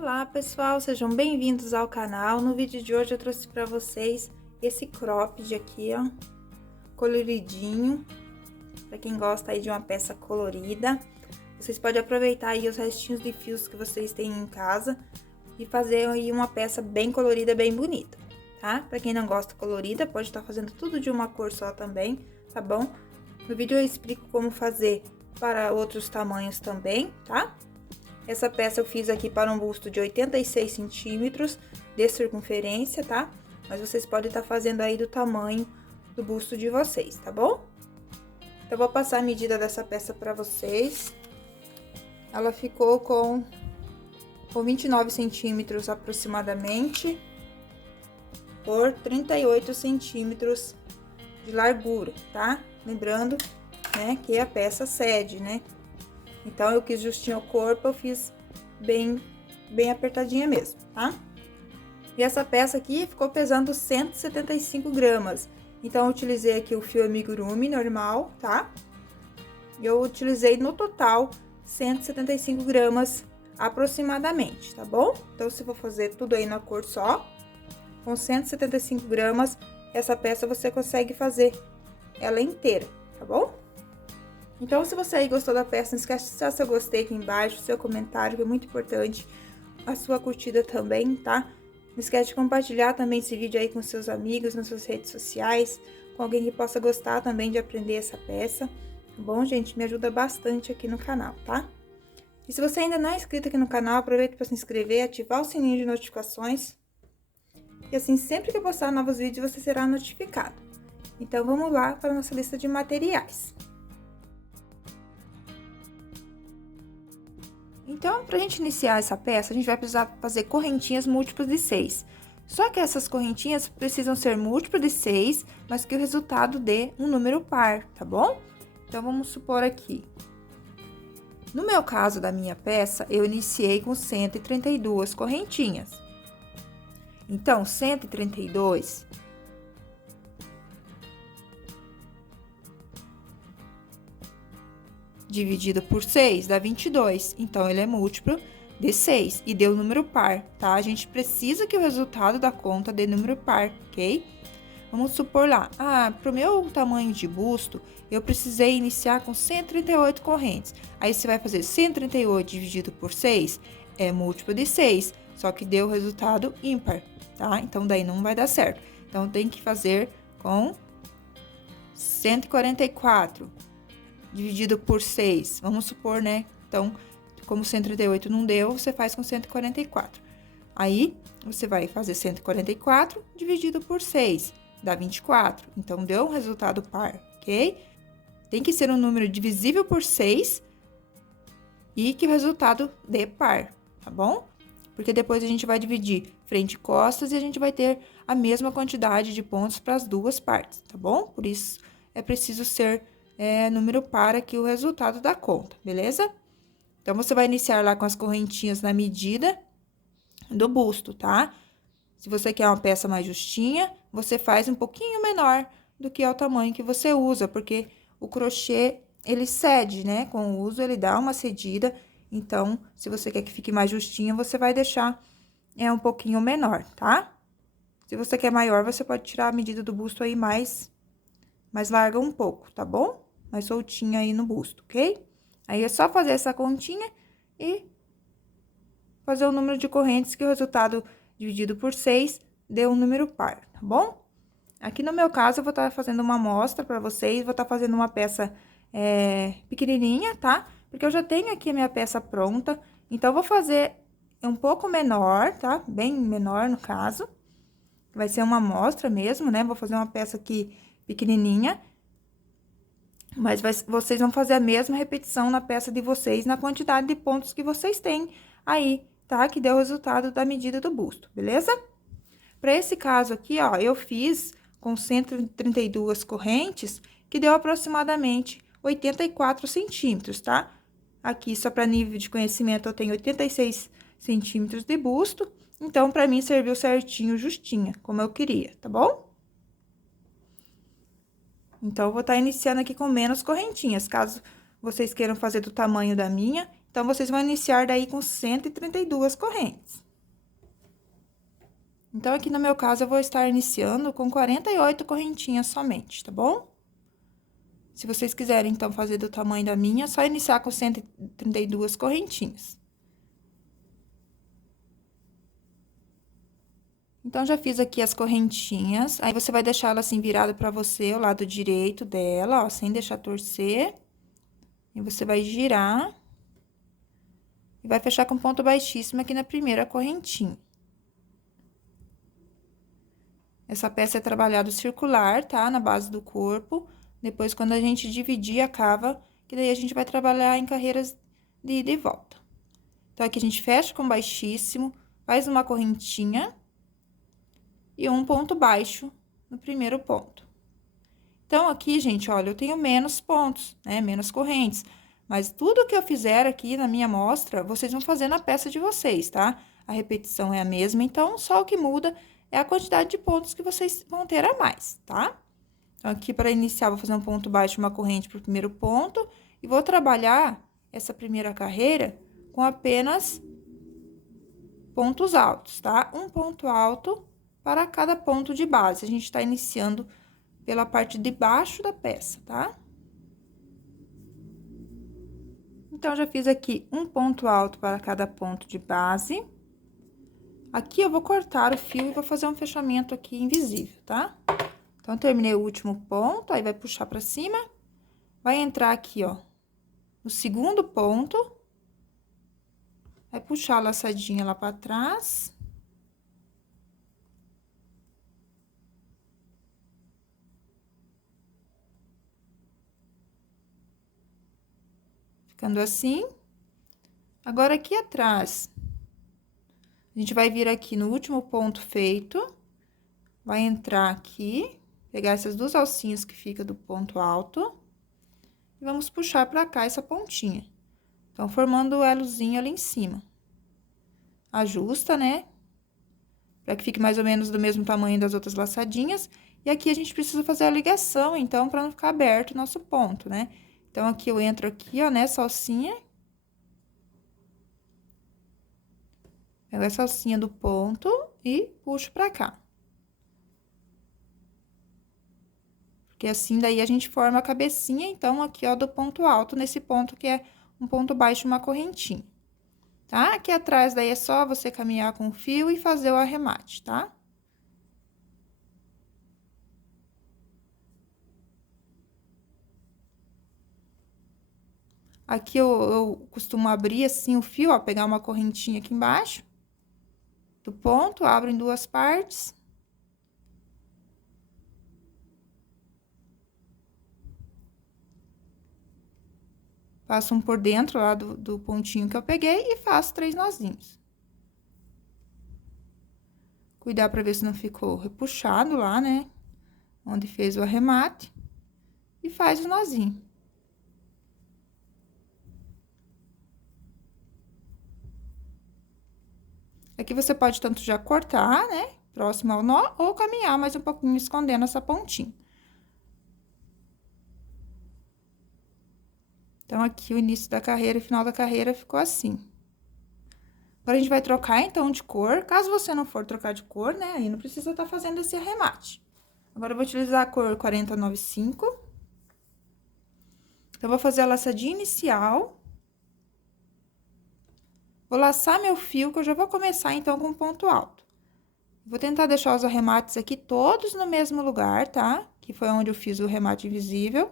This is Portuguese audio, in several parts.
Olá pessoal, sejam bem-vindos ao canal. No vídeo de hoje eu trouxe para vocês esse cropped aqui, ó, coloridinho, para quem gosta aí de uma peça colorida. Vocês podem aproveitar aí os restinhos de fios que vocês têm em casa e fazer aí uma peça bem colorida, bem bonita, tá? Para quem não gosta colorida, pode estar fazendo tudo de uma cor só também, tá bom? No vídeo eu explico como fazer para outros tamanhos também, tá? Essa peça eu fiz aqui para um busto de 86 centímetros de circunferência, tá? Mas vocês podem estar fazendo aí do tamanho do busto de vocês, tá bom? Então, eu vou passar a medida dessa peça para vocês. Ela ficou com 29 centímetros aproximadamente por 38 centímetros de largura, tá? Lembrando, né, que a peça cede, né? Então, eu quis justinho o corpo, eu fiz bem apertadinha mesmo, tá? E essa peça aqui ficou pesando 175 gramas. Então, eu utilizei aqui o fio amigurumi normal, tá? E eu utilizei no total 175 gramas aproximadamente, tá bom? Então, se for fazer tudo aí na cor só, com 175 gramas, essa peça você consegue fazer ela inteira, tá bom? Então, se você aí gostou da peça, não esquece de deixar seu gostei aqui embaixo, seu comentário, que é muito importante, a sua curtida também, tá? Não esquece de compartilhar também esse vídeo aí com seus amigos, nas suas redes sociais, com alguém que possa gostar também de aprender essa peça, tá bom, gente? Me ajuda bastante aqui no canal, tá? E se você ainda não é inscrito aqui no canal, aproveita para se inscrever, ativar o sininho de notificações, e assim, sempre que eu postar novos vídeos, você será notificado. Então, vamos lá para a nossa lista de materiais. Então, pra gente iniciar essa peça, a gente vai precisar fazer correntinhas múltiplas de 6. Só que essas correntinhas precisam ser múltiplas de 6, mas que o resultado dê um número par, tá bom? Então, vamos supor aqui. No meu caso da minha peça, eu iniciei com 132 correntinhas. Então, 132... dividido por 6 dá 22, então ele é múltiplo de 6 e deu número par, tá? A gente precisa que o resultado da conta dê número par, ok? Vamos supor lá, pro meu tamanho de busto, eu precisei iniciar com 138 correntes. Aí, você vai fazer 138 dividido por 6, é múltiplo de 6, só que deu o resultado ímpar, tá? Então, daí não vai dar certo. Então, tem que fazer com 144. Dividido por 6, vamos supor, né? Então, como 138 não deu, você faz com 144. Aí, você vai fazer 144 dividido por 6, dá 24. Então, deu um resultado par, ok? Tem que ser um número divisível por 6 e que o resultado dê par, tá bom? Porque depois a gente vai dividir frente e costas e a gente vai ter a mesma quantidade de pontos para as duas partes, tá bom? Por isso, é preciso ser número par aqui o resultado da conta, beleza? Então, você vai iniciar lá com as correntinhas na medida do busto, tá? Se você quer uma peça mais justinha, você faz um pouquinho menor do que é o tamanho que você usa, porque o crochê, ele cede, né? Com o uso, ele dá uma cedida. Então, se você quer que fique mais justinho, você vai deixar um pouquinho menor, tá? Se você quer maior, você pode tirar a medida do busto aí mais larga um pouco, tá bom? Mais soltinha aí no busto, ok? Aí, é só fazer essa continha e fazer o número de correntes que o resultado dividido por 6 deu um número par, tá bom? Aqui no meu caso, eu vou estar fazendo uma amostra pra vocês, vou estar fazendo uma peça pequenininha, tá? Porque eu já tenho aqui a minha peça pronta, então, eu vou fazer um pouco menor, tá? Bem menor, no caso. Vai ser uma amostra mesmo, né? Vou fazer uma peça aqui pequenininha. Mas vocês vão fazer a mesma repetição na peça de vocês, na quantidade de pontos que vocês têm aí, tá? Que deu o resultado da medida do busto, beleza? Para esse caso aqui, ó, eu fiz com 132 correntes, que deu aproximadamente 84 centímetros, tá? Aqui, só para nível de conhecimento, eu tenho 86 centímetros de busto, então, para mim, serviu certinho, justinha, como eu queria, tá bom? Então, eu vou estar iniciando aqui com menos correntinhas, caso vocês queiram fazer do tamanho da minha, Então, vocês vão iniciar daí com 132 correntes. Então, aqui no meu caso, eu vou estar iniciando com 48 correntinhas somente, tá bom? Se vocês quiserem, então, fazer do tamanho da minha, é só iniciar com 132 correntinhas. Então, já fiz aqui as correntinhas, aí você vai deixar ela assim virada pra você, o lado direito dela, ó, sem deixar torcer. E você vai girar. E vai fechar com ponto baixíssimo aqui na primeira correntinha. Essa peça é trabalhado circular, tá? Na base do corpo. Depois, quando a gente dividir a cava, que daí a gente vai trabalhar em carreiras de ida e volta. Então, aqui a gente fecha com baixíssimo, faz uma correntinha e um ponto baixo no primeiro ponto. Então, aqui, gente, olha, eu tenho menos pontos, né? Menos correntes. Mas tudo que eu fizer aqui na minha amostra, vocês vão fazer na peça de vocês, tá? A repetição é a mesma, então, só o que muda é a quantidade de pontos que vocês vão ter a mais, tá? Então, aqui, para iniciar, vou fazer um ponto baixo, uma corrente pro primeiro ponto. E vou trabalhar essa primeira carreira com apenas pontos altos, tá? Um ponto alto para cada ponto de base. A gente tá iniciando pela parte de baixo da peça, tá? Então, já fiz aqui um ponto alto para cada ponto de base. Aqui, eu vou cortar o fio e vou fazer um fechamento aqui invisível, tá? Então, terminei o último ponto, aí vai puxar pra cima, vai entrar aqui, ó, no segundo ponto, vai puxar a laçadinha lá pra trás. Ficando assim. Agora, aqui atrás, a gente vai vir aqui no último ponto feito, vai entrar aqui, pegar essas duas alcinhas que fica do ponto alto, e vamos puxar pra cá essa pontinha. Então, formando o elozinho ali em cima. Ajusta, né? Pra que fique mais ou menos do mesmo tamanho das outras laçadinhas. E aqui a gente precisa fazer a ligação, então, pra não ficar aberto o nosso ponto, né? Então, aqui eu entro aqui, ó, nessa alcinha. Pego essa alcinha do ponto e puxo pra cá. Porque assim, daí a gente forma a cabecinha, então, aqui, ó, do ponto alto, nesse ponto que é um ponto baixo, uma correntinha. Tá? Aqui atrás, daí, é só você caminhar com o fio e fazer o arremate, tá? Aqui eu costumo abrir assim o fio, ó, pegar uma correntinha aqui embaixo do ponto, abro em duas partes. Passo um por dentro lá do pontinho que eu peguei e faço 3 nozinhos. Cuidar pra ver se não ficou repuxado lá, né? Onde fez o arremate. E faz o nozinho. Aqui você pode tanto já cortar, né? Próximo ao nó, ou caminhar mais um pouquinho escondendo essa pontinha. Então, aqui o início da carreira e final da carreira ficou assim. Agora, a gente vai trocar, então, de cor. Caso você não for trocar de cor, né? Aí não precisa estar fazendo esse arremate. Agora, eu vou utilizar a cor 4095. Então, vou fazer a laçadinha inicial. Vou laçar meu fio, que eu já vou começar, então, com ponto alto. Vou tentar deixar os arremates aqui todos no mesmo lugar, tá? Que foi onde eu fiz o remate invisível.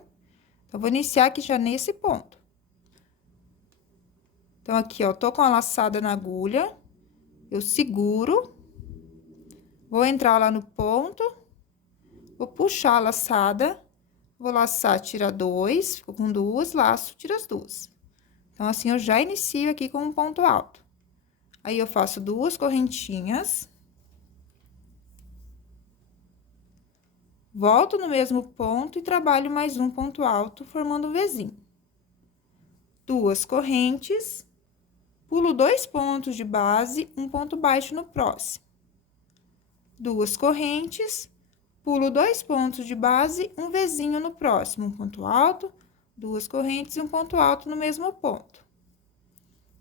Então, vou iniciar aqui já nesse ponto. Então, aqui, ó, tô com a laçada na agulha, eu seguro, vou entrar lá no ponto, vou puxar a laçada, vou laçar, tira 2, fico com 2, laço, tira as 2. Então, assim, eu já inicio aqui com um ponto alto. Aí, eu faço 2 correntinhas. Volto no mesmo ponto e trabalho mais um ponto alto, formando um Vzinho. 2 correntes, pulo 2 pontos de base, um ponto baixo no próximo. 2 correntes, pulo 2 pontos de base, um Vzinho no próximo, um ponto alto, 2 correntes e um ponto alto no mesmo ponto.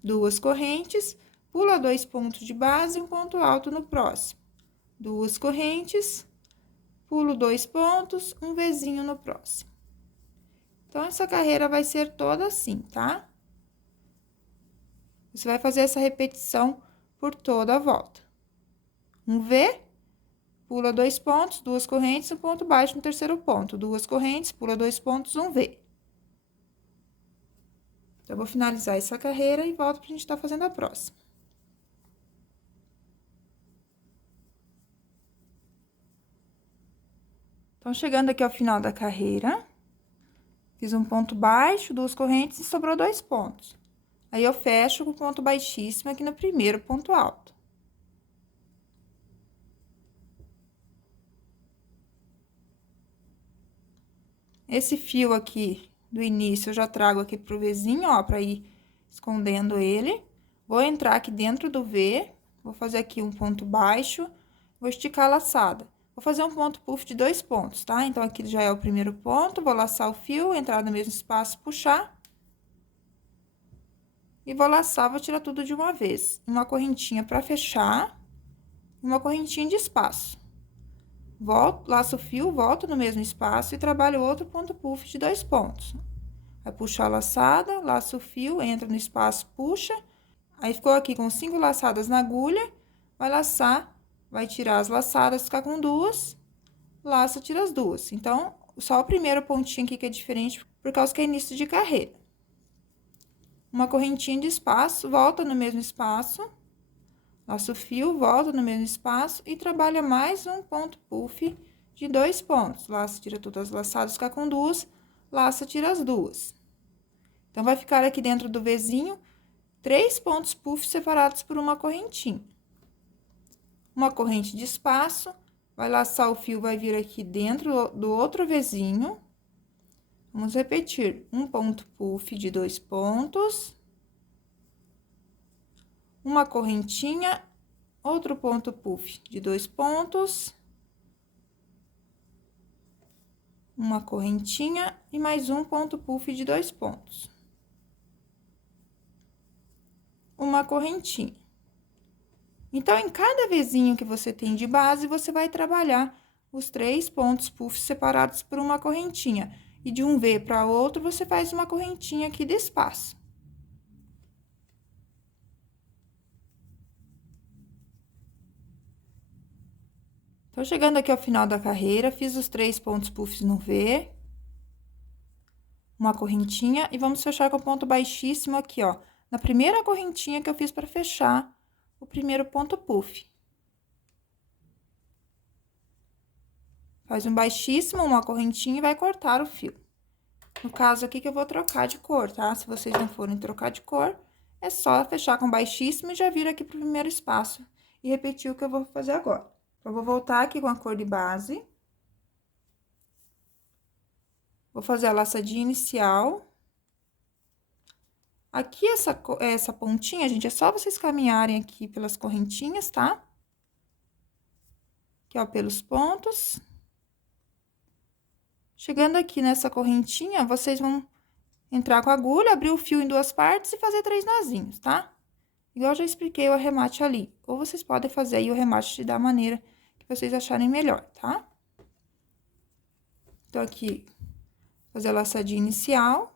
2 correntes, pula 2 pontos de base e um ponto alto no próximo. 2 correntes, pulo 2 pontos, um Vzinho no próximo. Então, essa carreira vai ser toda assim, tá? Você vai fazer essa repetição por toda a volta. Um V, pula 2 pontos, 2 correntes, um ponto baixo no terceiro ponto. 2 correntes, pula 2 pontos, um V. Então, eu vou finalizar essa carreira e volto pra gente estar fazendo a próxima. Então, chegando aqui ao final da carreira, fiz um ponto baixo, 2 correntes e sobrou 2 pontos. Aí, eu fecho com ponto baixíssimo aqui no primeiro ponto alto. Esse fio aqui do início, eu já trago aqui pro Vzinho, ó, pra ir escondendo ele. Vou entrar aqui dentro do V, vou fazer aqui um ponto baixo, vou esticar a laçada. Vou fazer um ponto puff de 2 pontos, tá? Então, aqui já é o primeiro ponto, vou laçar o fio, entrar no mesmo espaço, puxar. E vou laçar, vou tirar tudo de uma vez. Uma correntinha pra fechar, uma correntinha de espaço. Volto, laço o fio, volto no mesmo espaço e trabalho outro ponto puff de 2 pontos. Vai puxar a laçada, laço o fio, entra no espaço, puxa. Aí, ficou aqui com 5 laçadas na agulha, vai laçar, vai tirar as laçadas, ficar com 2, laça, tira as 2. Então, só o primeiro pontinho aqui que é diferente, por causa que é início de carreira. Uma correntinha de espaço, volta no mesmo espaço, laço o fio, volta no mesmo espaço e trabalha mais um ponto puff de 2 pontos. Laça, tira todas as laçadas, fica com 2, laça, tira as 2. Então, vai ficar aqui dentro do Vzinho 3 pontos puff separados por uma correntinha. Uma corrente de espaço, vai laçar o fio, vai vir aqui dentro do outro Vzinho. Vamos repetir, um ponto puff de 2 pontos. Uma correntinha, outro ponto puff de 2 pontos. Uma correntinha e mais um ponto puff de 2 pontos. Uma correntinha. Então, em cada Vzinho que você tem de base, você vai trabalhar os 3 pontos puff separados por uma correntinha. E de um V para outro, você faz uma correntinha aqui de espaço. Tô chegando aqui ao final da carreira, fiz os 3 pontos puffs no V. Uma correntinha e vamos fechar com ponto baixíssimo aqui, ó. Na primeira correntinha que eu fiz para fechar o primeiro ponto puff. Faz um baixíssimo, uma correntinha e vai cortar o fio. No caso aqui que eu vou trocar de cor, tá? Se vocês não forem trocar de cor, é só fechar com baixíssimo e já vir aqui pro primeiro espaço e repetir o que eu vou fazer agora. Eu vou voltar aqui com a cor de base. Vou fazer a laçadinha inicial. Aqui, essa pontinha, gente, é só vocês caminharem aqui pelas correntinhas, tá? Aqui, ó, pelos pontos. Chegando aqui nessa correntinha, vocês vão entrar com a agulha, abrir o fio em 2 partes e fazer 3 nozinhos, tá? Igual eu já expliquei o arremate ali. Ou vocês podem fazer aí o arremate da maneira que vocês acharem melhor, tá? Então, aqui, fazer a laçadinha inicial.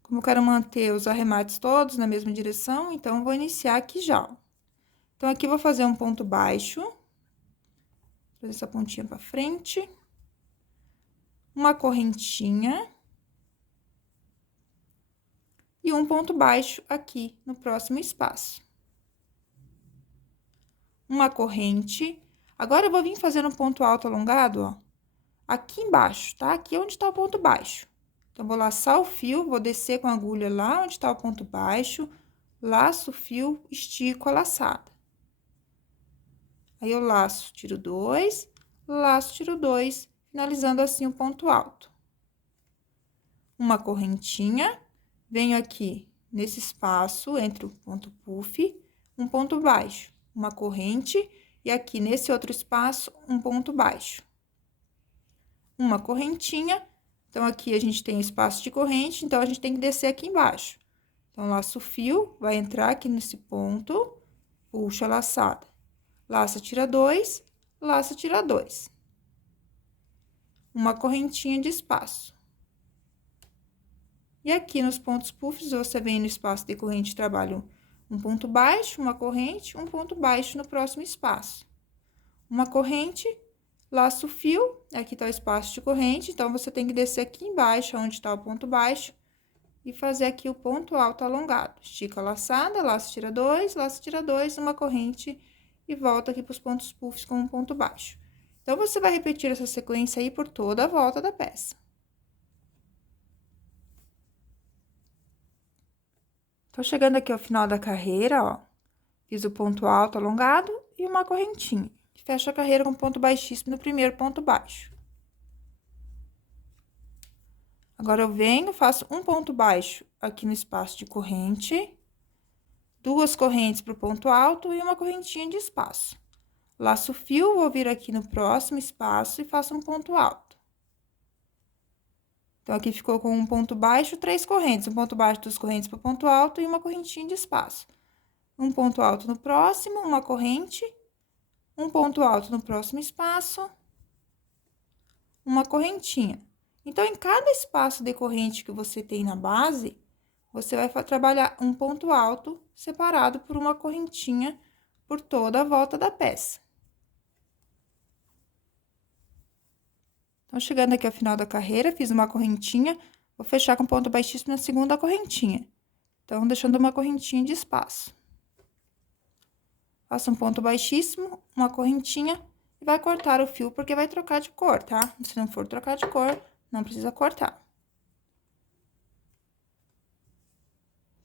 Como eu quero manter os arremates todos na mesma direção, então, eu vou iniciar aqui já. Então, aqui, eu vou fazer um ponto baixo. Fazer essa pontinha pra frente. Uma correntinha. E um ponto baixo aqui no próximo espaço. Uma corrente. Agora, eu vou vir fazendo um ponto alto alongado, ó. Aqui embaixo, tá? Aqui é onde tá o ponto baixo. Então, vou laçar o fio, vou descer com a agulha lá onde tá o ponto baixo, laço o fio, estico a laçada. Aí, eu laço, tiro 2, laço, tiro 2, finalizando assim o ponto alto. Uma correntinha, venho aqui nesse espaço entre o ponto puff, um ponto baixo, uma corrente, e aqui nesse outro espaço, um ponto baixo. Uma correntinha. Então, aqui a gente tem espaço de corrente, então, a gente tem que descer aqui embaixo. Então, laço o fio, vai entrar aqui nesse ponto, puxa a laçada. Laça, tira 2, laça, tira 2. Uma correntinha de espaço. E aqui nos pontos puffs, você vem no espaço de corrente, trabalha um ponto baixo, uma corrente, um ponto baixo no próximo espaço. Uma corrente, laço o fio, aqui tá o espaço de corrente, então, você tem que descer aqui embaixo, onde tá o ponto baixo, e fazer aqui o ponto alto alongado. Estica a laçada, laço, tira 2, laço, tira 2, uma corrente, e volta aqui pros pontos puffs com um ponto baixo. Então, você vai repetir essa sequência aí por toda a volta da peça. Tô chegando aqui ao final da carreira, ó, fiz o ponto alto alongado e uma correntinha. Fecho a carreira com ponto baixíssimo no primeiro ponto baixo. Agora, eu venho, faço um ponto baixo aqui no espaço de corrente, 2 correntes pro ponto alto e uma correntinha de espaço. Laço o fio, vou vir aqui no próximo espaço e faço um ponto alto. Então, aqui ficou com um ponto baixo, 3 correntes. Um ponto baixo, 2 correntes pro ponto alto e uma correntinha de espaço. Um ponto alto no próximo, uma corrente, um ponto alto no próximo espaço, uma correntinha. Então, em cada espaço de corrente que você tem na base, você vai trabalhar um ponto alto separado por uma correntinha por toda a volta da peça. Então, chegando aqui ao final da carreira, fiz uma correntinha, vou fechar com ponto baixíssimo na segunda correntinha. Então, deixando uma correntinha de espaço. Faço um ponto baixíssimo, uma correntinha, e vai cortar o fio, porque vai trocar de cor, tá? Se não for trocar de cor, não precisa cortar.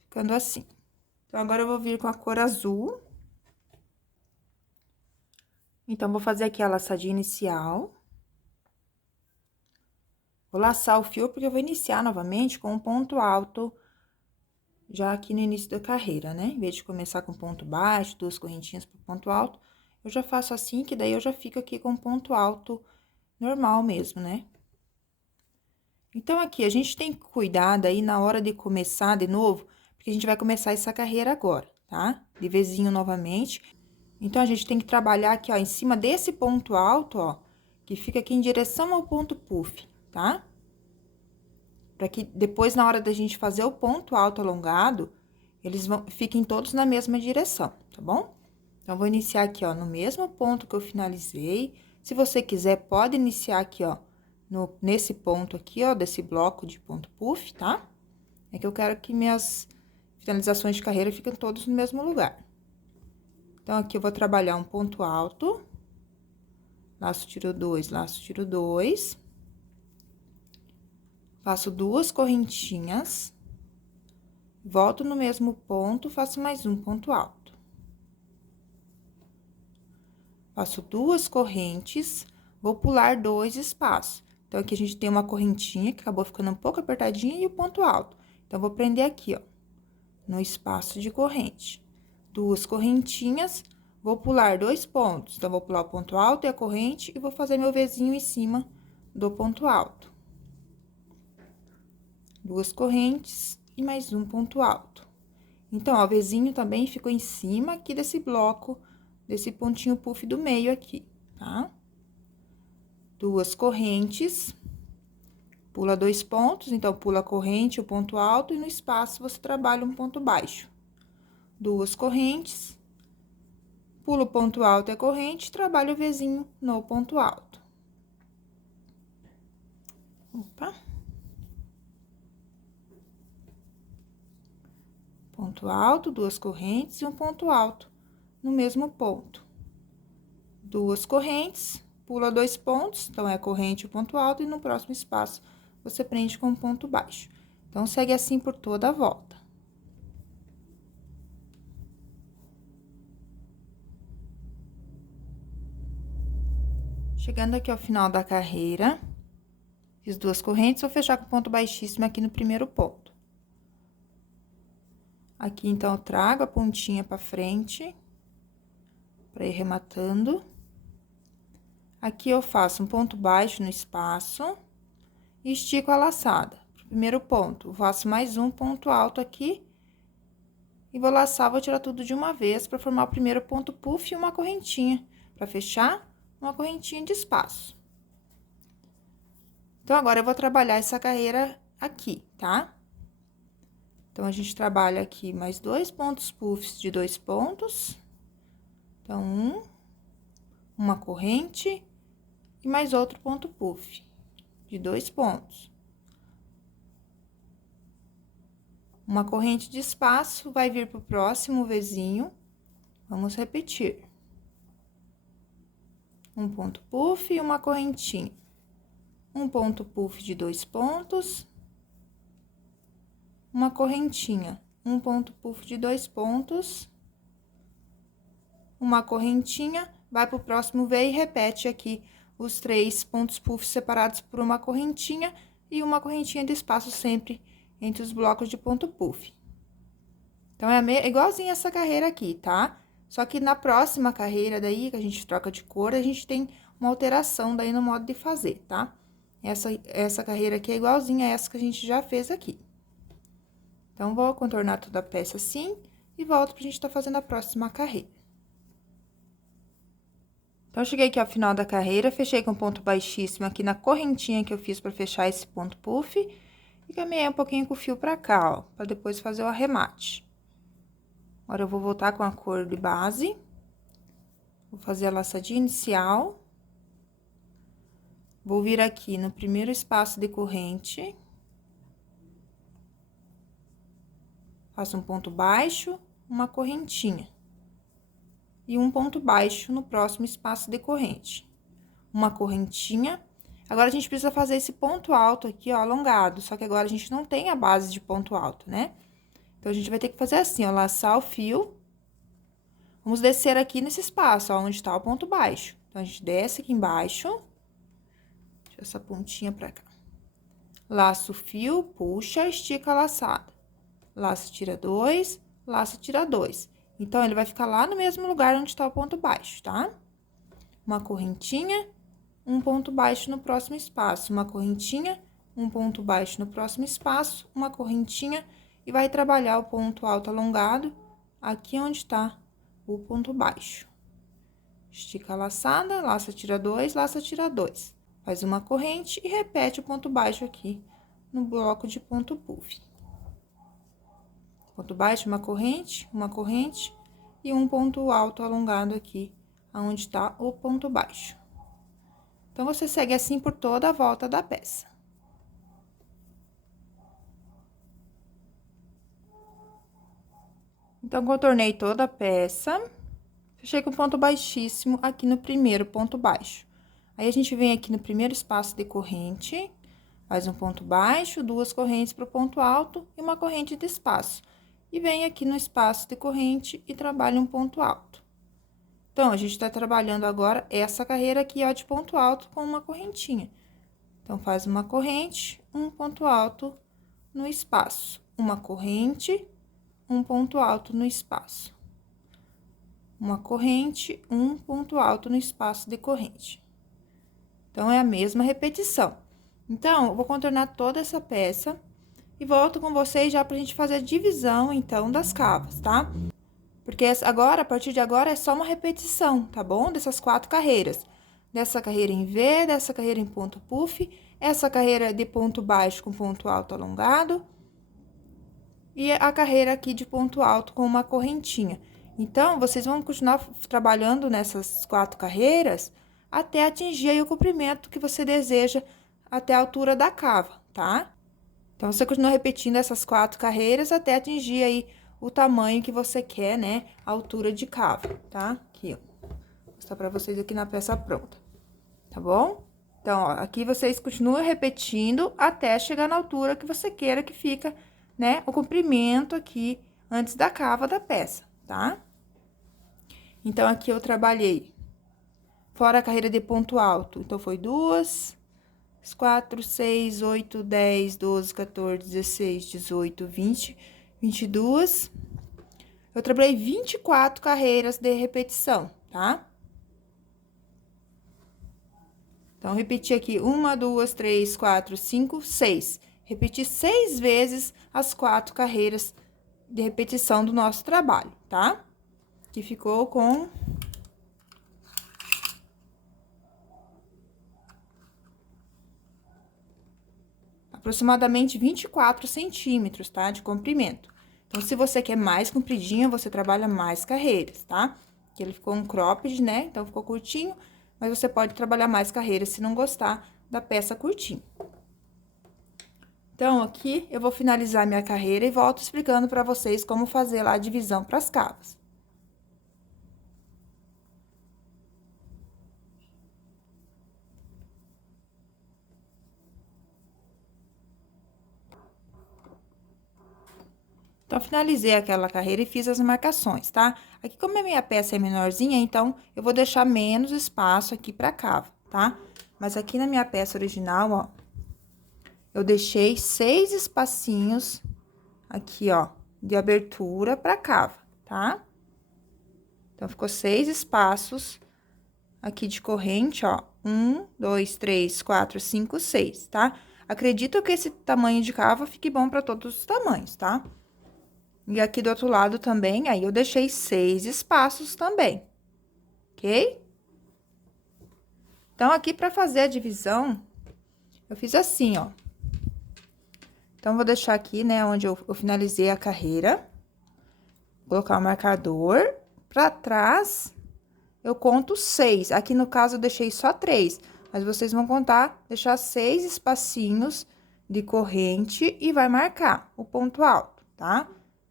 Ficando assim. Então, agora eu vou vir com a cor azul. Então, vou fazer aqui a laçadinha inicial. Vou laçar o fio, porque eu vou iniciar novamente com um ponto alto, já aqui no início da carreira, né? Em vez de começar com ponto baixo, 2 correntinhas pro ponto alto, eu já faço assim, que daí eu já fico aqui com ponto alto normal mesmo, né? Então, aqui, a gente tem que cuidar daí na hora de começar de novo, porque a gente vai começar essa carreira agora, tá? De vezinho novamente. Então, a gente tem que trabalhar aqui, ó, em cima desse ponto alto, ó, que fica aqui em direção ao ponto puff, tá? Pra que depois, na hora da gente fazer o ponto alto alongado, eles fiquem todos na mesma direção, tá bom? Então, vou iniciar aqui, ó, no mesmo ponto que eu finalizei. Se você quiser, pode iniciar aqui, ó, nesse ponto aqui, ó, desse bloco de ponto puff, tá? É que eu quero que minhas finalizações de carreira fiquem todos no mesmo lugar. Então, aqui eu vou trabalhar um ponto alto, laço, tiro 2, laço, tiro 2. Faço 2 correntinhas, volto no mesmo ponto, faço mais um ponto alto. Faço 2 correntes, vou pular 2 espaços. Então, aqui a gente tem uma correntinha que acabou ficando um pouco apertadinha e o ponto alto. Então, vou prender aqui, ó, no espaço de corrente. 2 correntinhas, vou pular 2 pontos. Então, vou pular o ponto alto e a corrente e vou fazer meu vezinho em cima do ponto alto. 2 correntes e mais um ponto alto. Então, ó, o vezinho também ficou em cima aqui desse bloco, desse pontinho puff do meio aqui, tá? 2 correntes, pula 2 pontos, então, pula a corrente, o ponto alto, e no espaço você trabalha um ponto baixo. 2 correntes, pula o ponto alto e a corrente, trabalha o vezinho no ponto alto. Opa! Ponto alto, 2 correntes e um ponto alto no mesmo ponto. 2 correntes, pula 2 pontos, então, é a corrente e o ponto alto, e no próximo espaço, você prende com um ponto baixo. Então, segue assim por toda a volta. Chegando aqui ao final da carreira, fiz 2 correntes, vou fechar com ponto baixíssimo aqui no primeiro ponto. Aqui, então, eu trago a pontinha pra frente, pra ir rematando. Aqui, eu faço um ponto baixo no espaço e estico a laçada. Pro primeiro ponto, eu faço mais um ponto alto aqui e vou laçar, vou tirar tudo de uma vez para formar o primeiro ponto puff e uma correntinha, para fechar uma correntinha de espaço. Então, agora eu vou trabalhar essa carreira aqui, tá? Então, a gente trabalha aqui mais 2 pontos puffs de 2 pontos. Então, uma corrente e mais outro ponto puff de 2 pontos. Uma corrente de espaço, vai vir pro próximo Vzinho. Vamos repetir. Um ponto puff e uma correntinha. Um ponto puff de 2 pontos. Uma correntinha, um ponto puff de 2 pontos. Uma correntinha, vai pro próximo V e repete aqui os 3 pontos puff separados por uma correntinha e uma correntinha de espaço sempre entre os blocos de ponto puff. Então, é igualzinho essa carreira aqui, tá? Só que na próxima carreira daí, que a gente troca de cor, a gente tem uma alteração daí no modo de fazer, tá? Essa carreira aqui é igualzinha a essa que a gente já fez aqui. Então, vou contornar toda a peça assim e volto pra gente tá fazendo a próxima carreira. Então, eu cheguei aqui ao final da carreira, fechei com ponto baixíssimo aqui na correntinha que eu fiz pra fechar esse ponto puff e caminhei um pouquinho com o fio pra cá, ó, pra depois fazer o arremate. Agora, eu vou voltar com a cor de base, vou fazer a laçadinha inicial, vou vir aqui no primeiro espaço de corrente, faço um ponto baixo, uma correntinha. E um ponto baixo no próximo espaço de corrente. Uma correntinha. Agora, a gente precisa fazer esse ponto alto aqui, ó, alongado. Só que agora, a gente não tem a base de ponto alto, né? Então, a gente vai ter que fazer assim, ó, laçar o fio. Vamos descer aqui nesse espaço, ó, onde tá o ponto baixo. Então, a gente desce aqui embaixo. Deixa essa pontinha pra cá. Laça o fio, puxa, estica a laçada. Laço, tira 2, laço, tira 2. Então, ele vai ficar lá no mesmo lugar onde tá o ponto baixo, tá? Uma correntinha, um ponto baixo no próximo espaço. Uma correntinha, um ponto baixo no próximo espaço, uma correntinha, e vai trabalhar o ponto alto alongado aqui onde tá o ponto baixo. Estica a laçada, laça, tira 2, laça, tira 2. Faz uma corrente e repete o ponto baixo aqui no bloco de ponto puff. Ponto baixo, uma corrente e um ponto alto alongado aqui, aonde tá o ponto baixo. Então, você segue assim por toda a volta da peça. Então, contornei toda a peça, fechei com ponto baixíssimo aqui no primeiro ponto baixo. Aí, a gente vem aqui no primeiro espaço de corrente, faz um ponto baixo, 2 correntes pro ponto alto e uma corrente de espaço. E vem aqui no espaço de corrente e trabalha um ponto alto. Então, a gente tá trabalhando agora essa carreira aqui, ó, de ponto alto com uma correntinha. Então, faz uma corrente, um ponto alto no espaço. Uma corrente, um ponto alto no espaço. Uma corrente, um ponto alto no espaço de corrente. Então, é a mesma repetição. Então, eu vou contornar toda essa peça e volto com vocês já pra gente fazer a divisão, então, das cavas, tá? Porque agora, a partir de agora, é só uma repetição, tá bom? Dessas 4 carreiras. Dessa carreira em V, dessa carreira em ponto puff, essa carreira de ponto baixo com ponto alto alongado. E a carreira aqui de ponto alto com uma correntinha. Então, vocês vão continuar trabalhando nessas 4 carreiras até atingir aí o comprimento que você deseja até a altura da cava, tá? Então, você continua repetindo essas 4 carreiras até atingir aí o tamanho que você quer, né? A altura de cava, tá? Aqui, ó. Vou mostrar pra vocês aqui na peça pronta, tá bom? Então, ó, aqui vocês continuam repetindo até chegar na altura que você queira que fica, né? O comprimento aqui antes da cava da peça, tá? Então, aqui eu trabalhei fora a carreira de ponto alto. Então, foi 2... 4, 6, 8, 10, 12, 14, 16, 18, 20, 22. Eu trabalhei 24 carreiras de repetição, tá? Então, repeti aqui 1, 2, 3, 4, 5, 6. Repeti 6 vezes as 4 carreiras de repetição do nosso trabalho, tá? Que ficou com... aproximadamente 24 centímetros, tá? De comprimento. Então, se você quer mais compridinho, você trabalha mais carreiras, tá? Que ele ficou um cropped, né? Então, ficou curtinho, mas você pode trabalhar mais carreiras se não gostar da peça curtinha. Então, aqui, eu vou finalizar minha carreira e volto explicando pra vocês como fazer lá a divisão pras cavas. Então, finalizei aquela carreira e fiz as marcações, tá? Aqui, como a minha peça é menorzinha, então, eu vou deixar menos espaço aqui pra cava, tá? Mas aqui na minha peça original, ó, eu deixei 6 espacinhos aqui, ó, de abertura pra cava, tá? Então, ficou 6 espaços aqui de corrente, ó. 1, 2, 3, 4, 5, 6, tá? Acredito que esse tamanho de cava fique bom pra todos os tamanhos, tá? E aqui do outro lado também, aí eu deixei 6 espaços também, ok? Então, aqui pra fazer a divisão, eu fiz assim, ó. Então, vou deixar aqui, né, onde eu finalizei a carreira. Colocar o marcador. Pra trás, eu conto 6. Aqui, no caso, eu deixei só 3. Mas vocês vão contar, deixar 6 espacinhos de corrente e vai marcar o ponto alto, tá?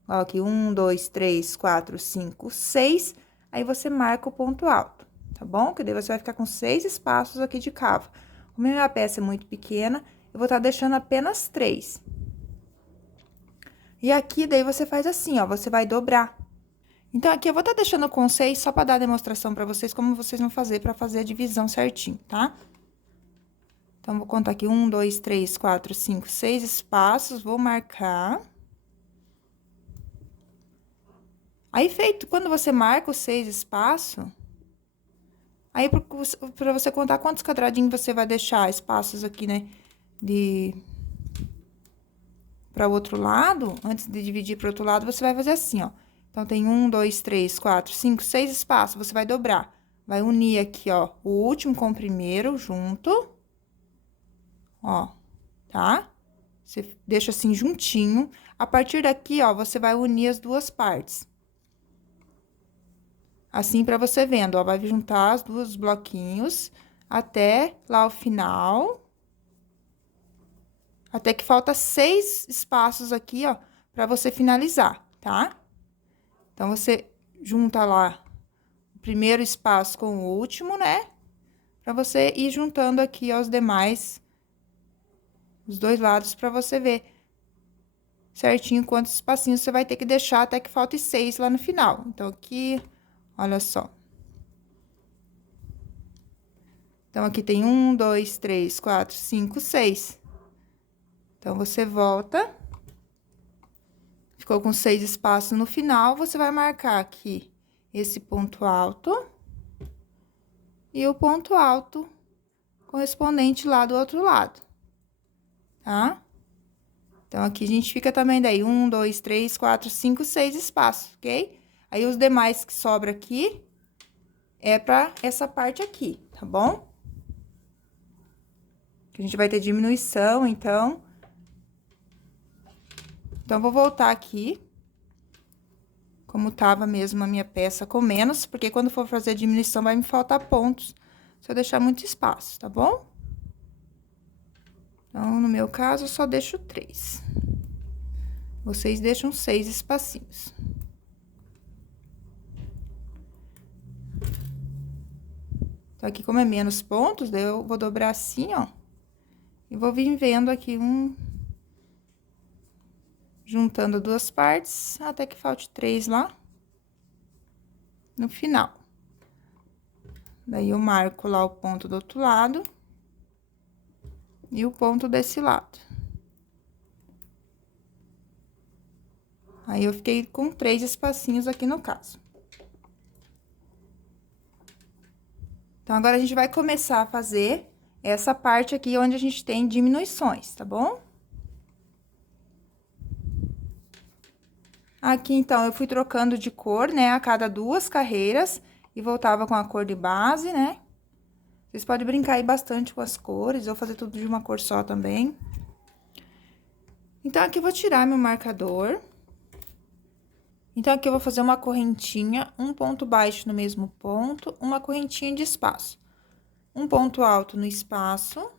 Ó, aqui, 1, 2, 3, 4, 5, 6. Aí, você marca o ponto alto, tá bom? Que daí você vai ficar com 6 espaços aqui de cava. Como a minha peça é muito pequena, eu vou estar deixando apenas 3. E aqui, daí, você faz assim, ó, você vai dobrar. Então, aqui eu vou estar deixando com 6 só pra dar a demonstração pra vocês como vocês vão fazer pra fazer a divisão certinho, tá? Então, vou contar aqui 1, 2, 3, 4, 5, 6 espaços, vou marcar. Aí, feito, quando você marca os 6 espaços, aí pra você contar quantos quadradinhos você vai deixar, espaços aqui, né, para o outro lado, antes de dividir para o outro lado, você vai fazer assim, ó. Então, tem 1, 2, 3, 4, 5, 6 espaços, você vai dobrar. Vai unir aqui, ó, o último com o primeiro junto. Ó, tá? Você deixa assim juntinho. A partir daqui, ó, você vai unir as duas partes. Assim, pra você vendo, ó, vai juntar os dois bloquinhos até lá o final. Até que falta 6 espaços aqui, ó, pra você finalizar, tá? Então, você junta lá o primeiro espaço com o último, né? Pra você ir juntando aqui os demais, os dois lados, pra você ver certinho quantos espacinhos você vai ter que deixar até que falte 6 lá no final. Então, aqui, olha só. Então, aqui tem 1, 2, 3, 4, 5, 6. Então, você volta. Ficou com 6 espaços no final, você vai marcar aqui esse ponto alto. E o ponto alto correspondente lá do outro lado, tá? Então, aqui a gente fica também daí 1, 2, 3, 4, 5, 6 espaços, ok? Aí, os demais que sobra aqui é pra essa parte aqui, tá bom? Que a gente vai ter diminuição, então. Então, vou voltar aqui. Como tava mesmo a minha peça com menos, porque quando for fazer a diminuição vai me faltar pontos, se eu deixar muito espaço, tá bom? Então, no meu caso, eu só deixo 3. Vocês deixam 6 espacinhos. Então, aqui, como é menos pontos, daí eu vou dobrar assim, ó. E vou vir vendo aqui juntando duas partes, até que falte 3 lá. No final. Daí, eu marco lá o ponto do outro lado. E o ponto desse lado. Aí, eu fiquei com 3 espacinhos aqui no caso. Então, agora, a gente vai começar a fazer essa parte aqui onde a gente tem diminuições, tá bom? Aqui, então, eu fui trocando de cor, né, a cada 2 carreiras e voltava com a cor de base, né? Vocês podem brincar aí bastante com as cores, ou fazer tudo de uma cor só também. Então, aqui eu vou tirar meu marcador. Então, aqui eu vou fazer uma correntinha, um ponto baixo no mesmo ponto, uma correntinha de espaço. Um ponto alto no espaço,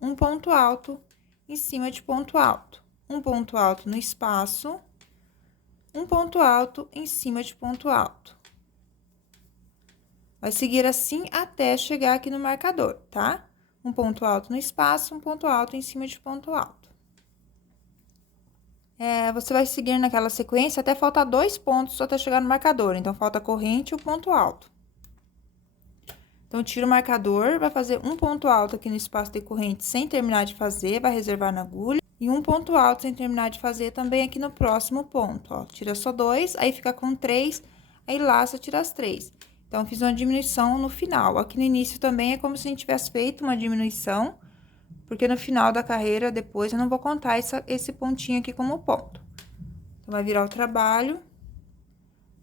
um ponto alto em cima de ponto alto. Um ponto alto no espaço, um ponto alto em cima de ponto alto. Vai seguir assim até chegar aqui no marcador, tá? Um ponto alto no espaço, um ponto alto em cima de ponto alto. Você vai seguir naquela sequência até faltar 2 pontos até chegar no marcador. Então, falta a corrente e o ponto alto. Então, tira o marcador, vai fazer um ponto alto aqui no espaço de corrente sem terminar de fazer, vai reservar na agulha. E um ponto alto sem terminar de fazer também aqui no próximo ponto, ó. Tira só 2, aí fica com 3, aí laça, tira as 3. Então, fiz uma diminuição no final. Aqui no início também é como se a gente tivesse feito uma diminuição, porque no final da carreira, depois, eu não vou contar esse pontinho aqui como ponto. Então, vai virar o trabalho,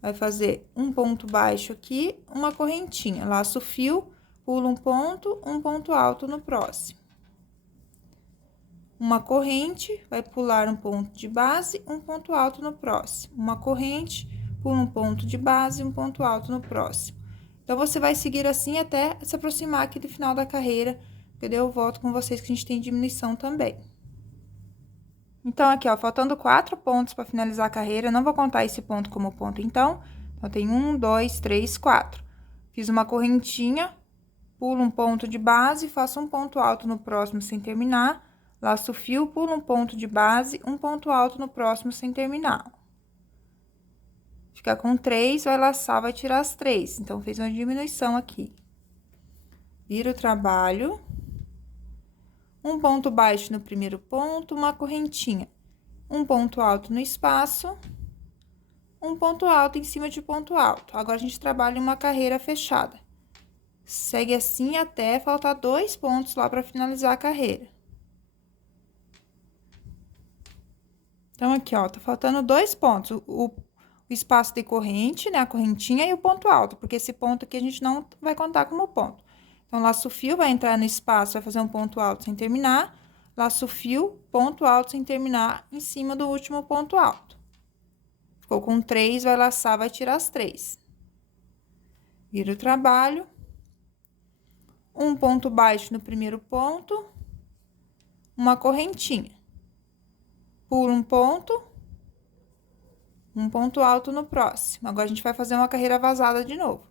vai fazer um ponto baixo aqui, uma correntinha, laço o fio, pula um ponto alto no próximo. Uma corrente, vai pular um ponto de base, um ponto alto no próximo. Uma corrente, pula um ponto de base, um ponto alto no próximo. Então, você vai seguir assim até se aproximar aqui do final da carreira, que daí eu volto com vocês que a gente tem diminuição também. Então, aqui, ó, faltando 4 pontos para finalizar a carreira, eu não vou contar esse ponto como ponto, então. Então, tem 1, 2, 3, 4. Fiz uma correntinha, pulo um ponto de base, faço um ponto alto no próximo sem terminar. Laço o fio, pulo um ponto de base, um ponto alto no próximo sem terminar. Fica com 3, vai laçar, vai tirar as 3. Então, fez uma diminuição aqui. Vira o trabalho. Um ponto baixo no primeiro ponto, uma correntinha. Um ponto alto no espaço, um ponto alto em cima de ponto alto. Agora, a gente trabalha uma carreira fechada. Segue assim até faltar 2 pontos lá para finalizar a carreira. Então, aqui, ó, tá faltando 2 pontos. O espaço de corrente, né, a correntinha e o ponto alto, porque esse ponto aqui a gente não vai contar como ponto. Então, laço o fio, vai entrar no espaço, vai fazer um ponto alto sem terminar. Laço o fio, ponto alto sem terminar, em cima do último ponto alto. Ficou com 3, vai laçar, vai tirar as 3. Vira o trabalho. Um ponto baixo no primeiro ponto. Uma correntinha. Pula um ponto alto no próximo. Agora, a gente vai fazer uma carreira vazada de novo.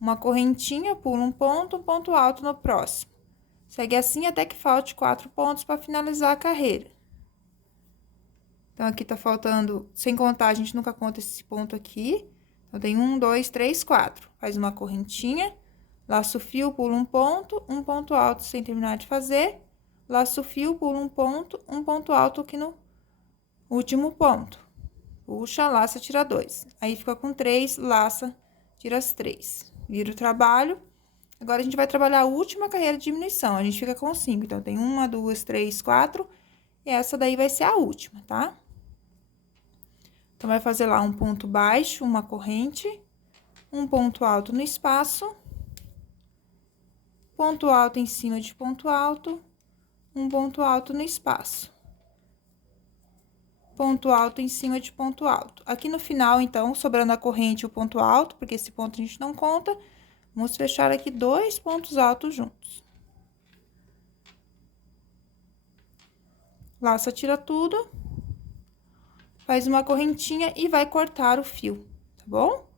Uma correntinha, pula um ponto alto no próximo. Segue assim até que falte 4 pontos para finalizar a carreira. Então, aqui tá faltando, sem contar, a gente nunca conta esse ponto aqui. Então, tem 1, 2, 3, 4. Faz uma correntinha, laço o fio, pula um ponto alto sem terminar de fazer. Laço o fio, pula um ponto alto aqui no último ponto. Puxa, laça, tira 2. Aí, fica com 3, laça, tira as 3. Vira o trabalho. Agora, a gente vai trabalhar a última carreira de diminuição. A gente fica com 5. Então, tem 1, 2, 3, 4. E essa daí vai ser a última, tá? Então, vai fazer lá um ponto baixo, uma corrente, um ponto alto no espaço, ponto alto em cima de ponto alto, um ponto alto no espaço. Ponto alto em cima de ponto alto. Aqui no final, então, sobrando a corrente e o ponto alto, porque esse ponto a gente não conta, vamos fechar aqui 2 pontos altos juntos. Laça, tira tudo, faz uma correntinha e vai cortar o fio, tá bom?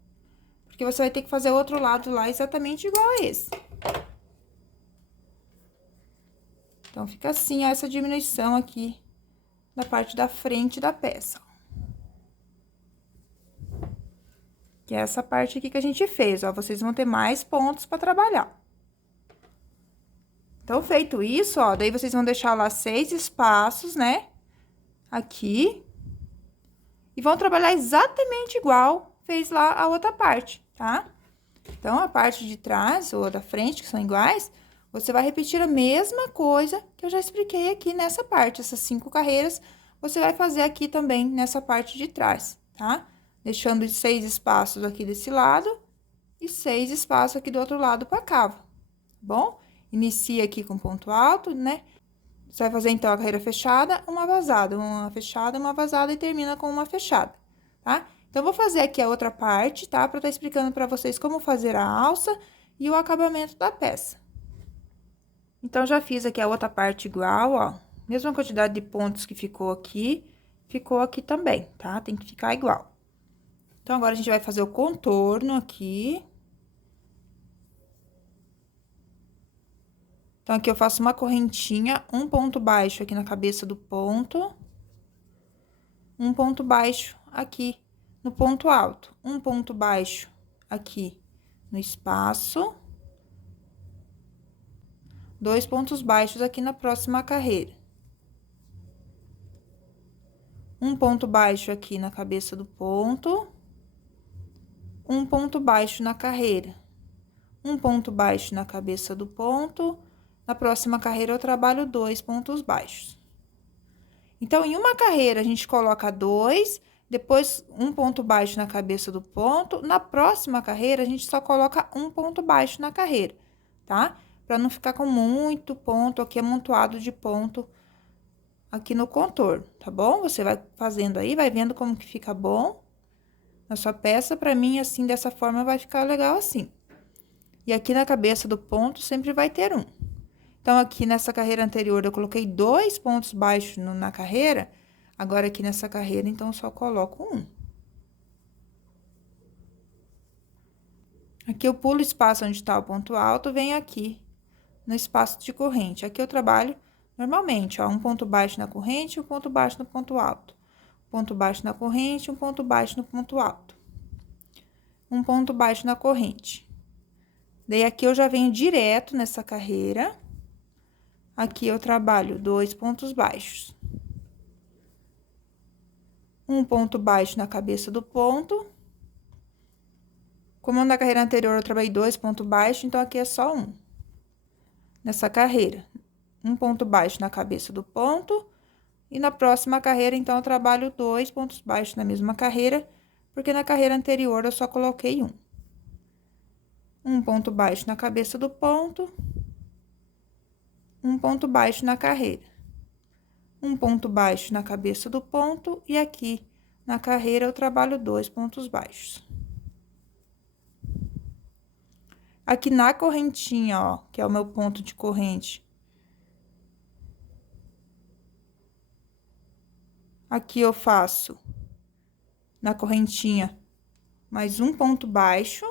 Porque você vai ter que fazer o outro lado lá exatamente igual a esse. Então, fica assim, essa diminuição aqui na parte da frente da peça. Que é essa parte aqui que a gente fez, ó. Vocês vão ter mais pontos para trabalhar. Então, feito isso, ó, daí vocês vão deixar lá 6 espaços, né? Aqui. E vão trabalhar exatamente igual fez lá a outra parte, tá? Então, a parte de trás ou da frente, que são iguais, você vai repetir a mesma coisa que eu já expliquei aqui nessa parte. Essas 5 carreiras, você vai fazer aqui também nessa parte de trás, tá? Deixando 6 espaços aqui desse lado e 6 espaços aqui do outro lado pra cava, tá bom? Inicia aqui com ponto alto, né? Você vai fazer, então, a carreira fechada, uma fechada, uma vazada e termina com uma fechada, tá? Então, vou fazer aqui a outra parte, tá? Pra estar explicando pra vocês como fazer a alça e o acabamento da peça. Então, já fiz aqui a outra parte igual, ó. Mesma quantidade de pontos que ficou aqui também, tá? Tem que ficar igual. Então, agora, a gente vai fazer o contorno aqui. Então, aqui eu faço uma correntinha, um ponto baixo aqui na cabeça do ponto. Um ponto baixo aqui no ponto alto. Um ponto baixo aqui no espaço. 2 pontos baixos aqui na próxima carreira. Um ponto baixo aqui na cabeça do ponto. Um ponto baixo na carreira. Um ponto baixo na cabeça do ponto. Na próxima carreira, eu trabalho 2 pontos baixos. Então, em uma carreira, a gente coloca 2, depois um ponto baixo na cabeça do ponto. Na próxima carreira, a gente só coloca um ponto baixo na carreira, tá? Pra não ficar com muito ponto aqui, amontoado de ponto aqui no contorno, tá bom? Você vai fazendo aí, vai vendo como que fica bom na sua peça. Pra mim, assim, dessa forma, vai ficar legal assim. E aqui na cabeça do ponto, sempre vai ter um. Então, aqui nessa carreira anterior, eu coloquei 2 pontos baixos na carreira. Agora, aqui nessa carreira, então, eu só coloco um. Aqui, eu pulo o espaço onde tá o ponto alto, venho aqui no espaço de corrente. Aqui, eu trabalho normalmente, ó, um ponto baixo na corrente, um ponto baixo no ponto alto. Ponto baixo na corrente, um ponto baixo no ponto alto. Um ponto baixo na corrente. Daí, aqui, eu já venho direto nessa carreira. Aqui, eu trabalho 2 pontos baixos. Um ponto baixo na cabeça do ponto. Como na carreira anterior eu trabalhei 2 pontos baixos, então, aqui é só um. Nessa carreira, um ponto baixo na cabeça do ponto. E na próxima carreira, então, eu trabalho 2 pontos baixos na mesma carreira, porque na carreira anterior eu só coloquei um. Um ponto baixo na cabeça do ponto. Um ponto baixo na carreira. Um ponto baixo na cabeça do ponto, e aqui na carreira eu trabalho 2 pontos baixos. Aqui na correntinha, ó, que é o meu ponto de corrente. Aqui eu faço na correntinha mais um ponto baixo,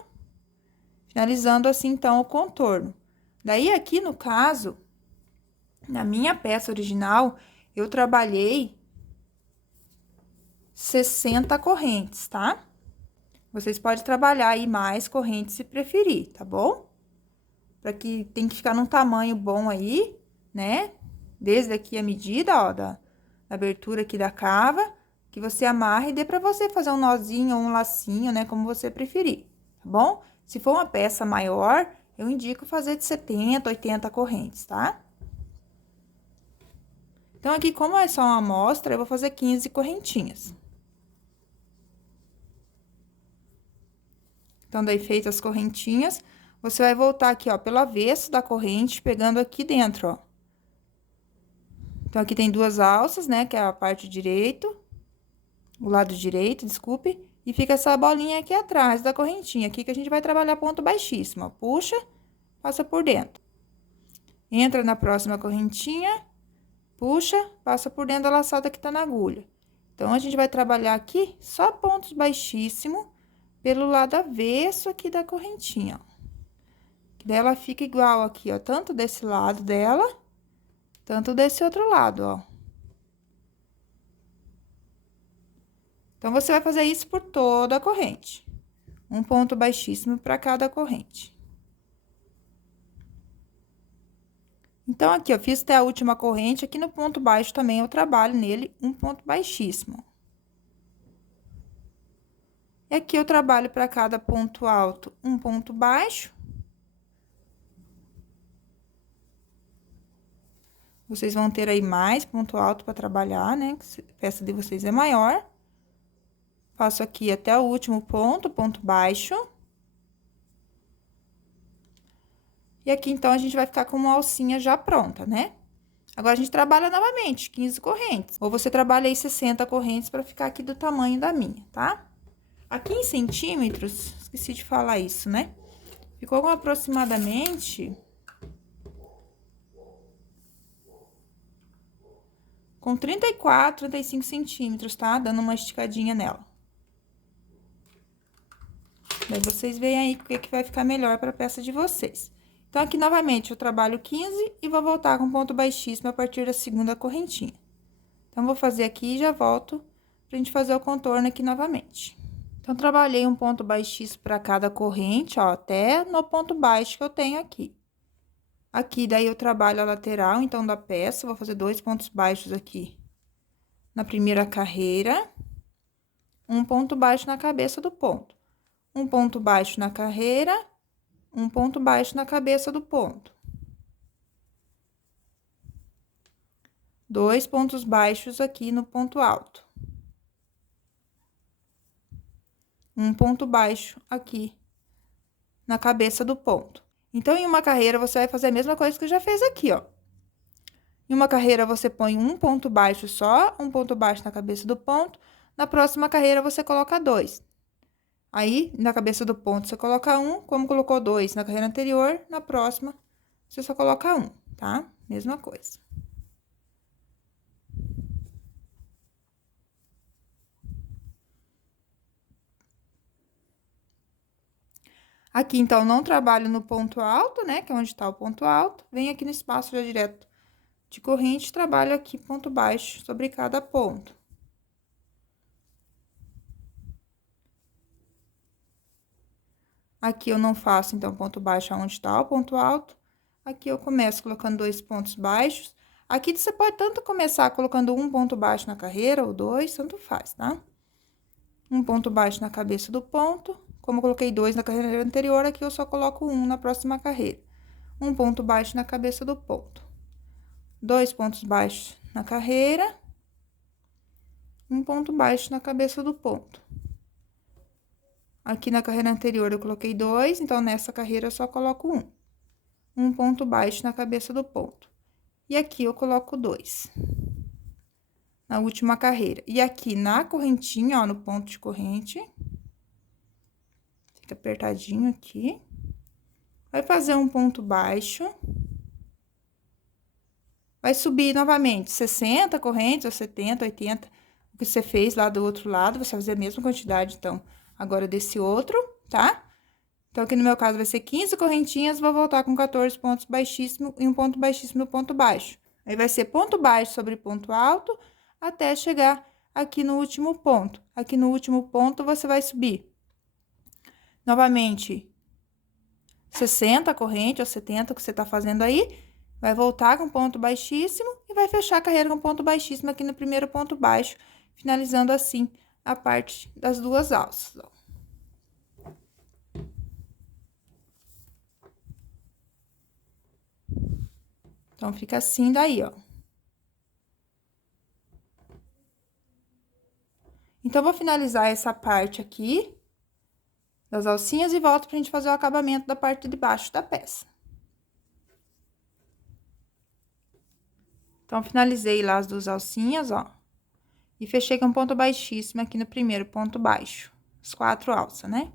finalizando assim, então, o contorno. Daí, aqui no caso, na minha peça original, eu trabalhei 60 correntes, tá? Vocês podem trabalhar aí mais correntes se preferir, tá bom? Pra que tem que ficar num tamanho bom aí, né? Desde aqui a medida, ó, da abertura aqui da cava, que você amarra e dê pra você fazer um nozinho ou um lacinho, né? Como você preferir, tá bom? Se for uma peça maior, eu indico fazer de 70, 80 correntes, tá? Então, aqui, como é só uma amostra, eu vou fazer 15 correntinhas. Então, daí, feitas as correntinhas, você vai voltar aqui, ó, pelo avesso da corrente, pegando aqui dentro, ó. Então, aqui tem 2 alças, né, que é a parte direito, o lado direito, desculpe, e fica essa bolinha aqui atrás da correntinha, aqui que a gente vai trabalhar ponto baixíssimo, ó. Puxa, passa por dentro. Entra na próxima correntinha, puxa, passa por dentro da laçada que tá na agulha. Então, a gente vai trabalhar aqui só pontos baixíssimos pelo lado avesso aqui da correntinha, ó. Que daí ela fica igual aqui, ó, tanto desse lado dela, tanto desse outro lado, ó. Então, você vai fazer isso por toda a corrente. Um ponto baixíssimo para cada corrente. Então, aqui, eu fiz até a última corrente, aqui no ponto baixo também eu trabalho nele um ponto baixíssimo. E aqui eu trabalho para cada ponto alto um ponto baixo. Vocês vão ter aí mais ponto alto para trabalhar, né? A peça de vocês é maior. Faço aqui até o último ponto, ponto baixo. E aqui, então, a gente vai ficar com uma alcinha já pronta, né? Agora, a gente trabalha novamente 15 correntes. Ou você trabalha aí 60 correntes pra ficar aqui do tamanho da minha, tá? Aqui em centímetros, esqueci de falar isso, né? Ficou com aproximadamente... com 34, 35 centímetros, tá? Dando uma esticadinha nela. Daí, vocês veem aí o que vai ficar melhor pra peça de vocês. Então, aqui, novamente, eu trabalho 15 e vou voltar com ponto baixíssimo a partir da segunda correntinha. Então, vou fazer aqui e já volto pra gente fazer o contorno aqui novamente. Então, trabalhei um ponto baixíssimo pra cada corrente, ó, até no ponto baixo que eu tenho aqui. Aqui, daí, eu trabalho a lateral, então, da peça, vou fazer 2 pontos baixos aqui na primeira carreira, um ponto baixo na cabeça do ponto. Um ponto baixo na carreira, um ponto baixo na cabeça do ponto. 2 pontos baixos aqui no ponto alto. Um ponto baixo aqui na cabeça do ponto. Então, em uma carreira, você vai fazer a mesma coisa que já fez aqui, ó. Em uma carreira, você põe um ponto baixo só, um ponto baixo na cabeça do ponto. Na próxima carreira, você coloca 2. Aí, na cabeça do ponto, você coloca 1, como colocou 2 na carreira anterior, na próxima, você só coloca 1, tá? Mesma coisa. Aqui, então, não trabalho no ponto alto, né? Que é onde tá o ponto alto. Venho aqui no espaço já direto de corrente, trabalho aqui ponto baixo sobre cada ponto. Aqui eu não faço, então, ponto baixo aonde tá o ponto alto. Aqui eu começo colocando 2 pontos baixos. Aqui você pode tanto começar colocando um ponto baixo na carreira ou 2, tanto faz, tá? Um ponto baixo na cabeça do ponto. Como eu coloquei 2 na carreira anterior, aqui eu só coloco 1 na próxima carreira. Um ponto baixo na cabeça do ponto. 2 pontos baixos na carreira. Um ponto baixo na cabeça do ponto. Aqui na carreira anterior eu coloquei 2, então nessa carreira eu só coloco 1. Um ponto baixo na cabeça do ponto. E aqui eu coloco 2. Na última carreira. E aqui na correntinha, ó, no ponto de corrente. Fica apertadinho aqui. Vai fazer um ponto baixo. Vai subir novamente 60 correntes, ou 70, 80, o que você fez lá do outro lado, você vai fazer a mesma quantidade, então, agora desse outro, tá? Então, aqui no meu caso, vai ser 15 correntinhas, vou voltar com 14 pontos baixíssimos e um ponto baixíssimo no ponto baixo. Aí, vai ser ponto baixo sobre ponto alto, até chegar aqui no último ponto. Aqui no último ponto, você vai subir. Novamente, 60 correntes ou 70 que você tá fazendo aí. Vai voltar com ponto baixíssimo e vai fechar a carreira com ponto baixíssimo aqui no primeiro ponto baixo, finalizando assim a parte das duas alças, ó. Então, fica assim daí, ó. Então, vou finalizar essa parte aqui das alcinhas e volto pra gente fazer o acabamento da parte de baixo da peça. Então, finalizei lá as duas alcinhas, ó. E fechei com ponto baixíssimo aqui no primeiro ponto baixo. As 4 alças, né?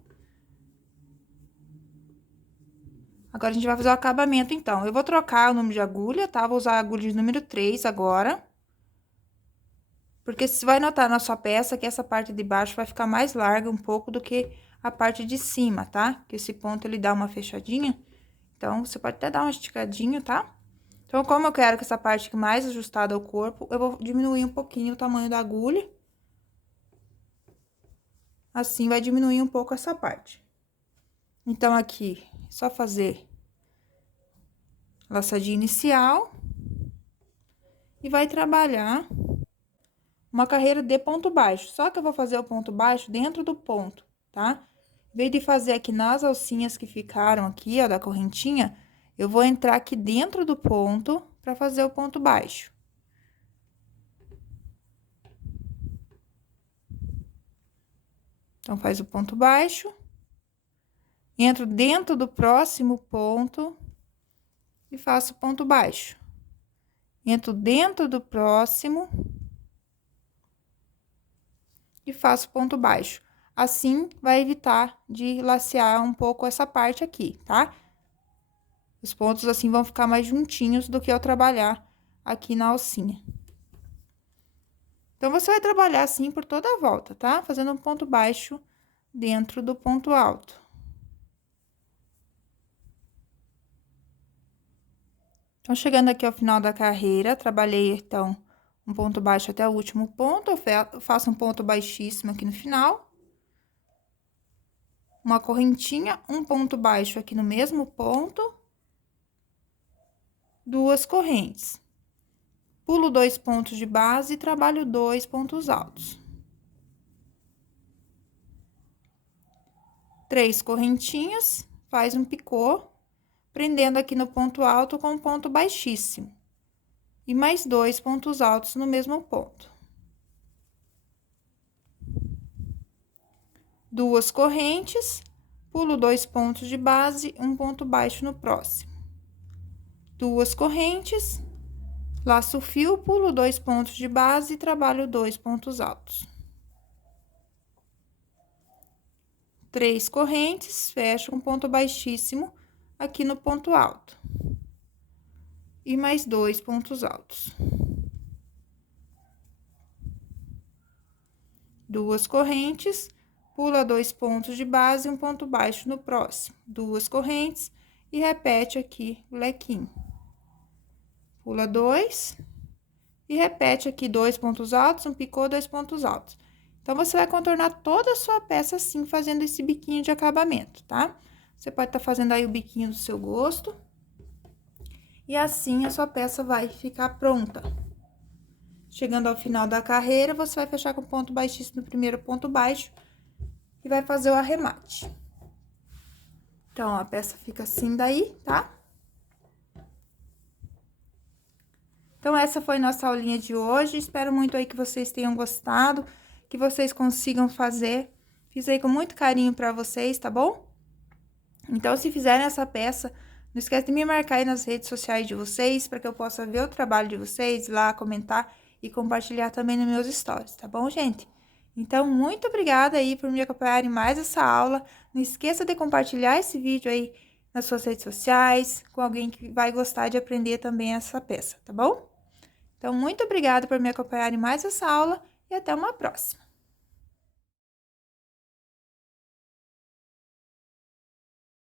Agora, a gente vai fazer o acabamento, então. Eu vou trocar o número de agulha, tá? Vou usar a agulha de número 3 agora. Porque você vai notar na sua peça que essa parte de baixo vai ficar mais larga um pouco do que a parte de cima, tá? Que esse ponto, ele dá uma fechadinha. Então, você pode até dar uma esticadinha, tá? Então, como eu quero que essa parte fique mais ajustada ao corpo, eu vou diminuir um pouquinho o tamanho da agulha. Assim, vai diminuir um pouco essa parte. Então, aqui, é só fazer laçadinha inicial. E vai trabalhar uma carreira de ponto baixo. Só que eu vou fazer o ponto baixo dentro do ponto, tá? Em vez de fazer aqui nas alcinhas que ficaram aqui, ó, da correntinha, eu vou entrar aqui dentro do ponto pra fazer o ponto baixo. Então, faz o ponto baixo, entro dentro do próximo ponto e faço ponto baixo. Entro dentro do próximo e faço ponto baixo. Assim, vai evitar de lacear um pouco essa parte aqui, tá? Os pontos assim vão ficar mais juntinhos do que eu trabalhar aqui na alcinha. Então, você vai trabalhar assim por toda a volta, tá? Fazendo um ponto baixo dentro do ponto alto. Então, chegando aqui ao final da carreira, trabalhei, então, um ponto baixo até o último ponto, eu faço um ponto baixíssimo aqui no final. Uma correntinha, um ponto baixo aqui no mesmo ponto. Duas correntes. Pulo 2 pontos de base e trabalho 2 pontos altos. 3 correntinhas, faz um picô, prendendo aqui no ponto alto com um ponto baixíssimo. E mais 2 pontos altos no mesmo ponto. 2 correntes, pulo 2 pontos de base, um ponto baixo no próximo. 2 correntes, laço o fio, pulo 2 pontos de base e trabalho 2 pontos altos. 3 correntes, fecho um ponto baixíssimo aqui no ponto alto. E mais 2 pontos altos. 2 correntes, pula 2 pontos de base e um ponto baixo no próximo. 2 correntes e repete aqui o lequinho. Pula 2 e repete aqui 2 pontos altos, um picô, 2 pontos altos. Então, você vai contornar toda a sua peça assim, fazendo esse biquinho de acabamento, tá? Você pode estar fazendo aí o biquinho do seu gosto. E assim, a sua peça vai ficar pronta. Chegando ao final da carreira, você vai fechar com ponto baixíssimo no primeiro ponto baixo e vai fazer o arremate. Então, a peça fica assim daí, tá? Então, essa foi nossa aulinha de hoje. Espero muito aí que vocês tenham gostado, que vocês consigam fazer. Fiz aí com muito carinho pra vocês, tá bom? Então, se fizerem essa peça, não esquece de me marcar aí nas redes sociais de vocês, para que eu possa ver o trabalho de vocês, ir lá comentar e compartilhar também nos meus stories, tá bom, gente? Então, muito obrigada aí por me acompanharem mais essa aula. Não esqueça de compartilhar esse vídeo aí nas suas redes sociais, com alguém que vai gostar de aprender também essa peça, tá bom? Então, muito obrigada por me acompanharem mais essa aula e até uma próxima.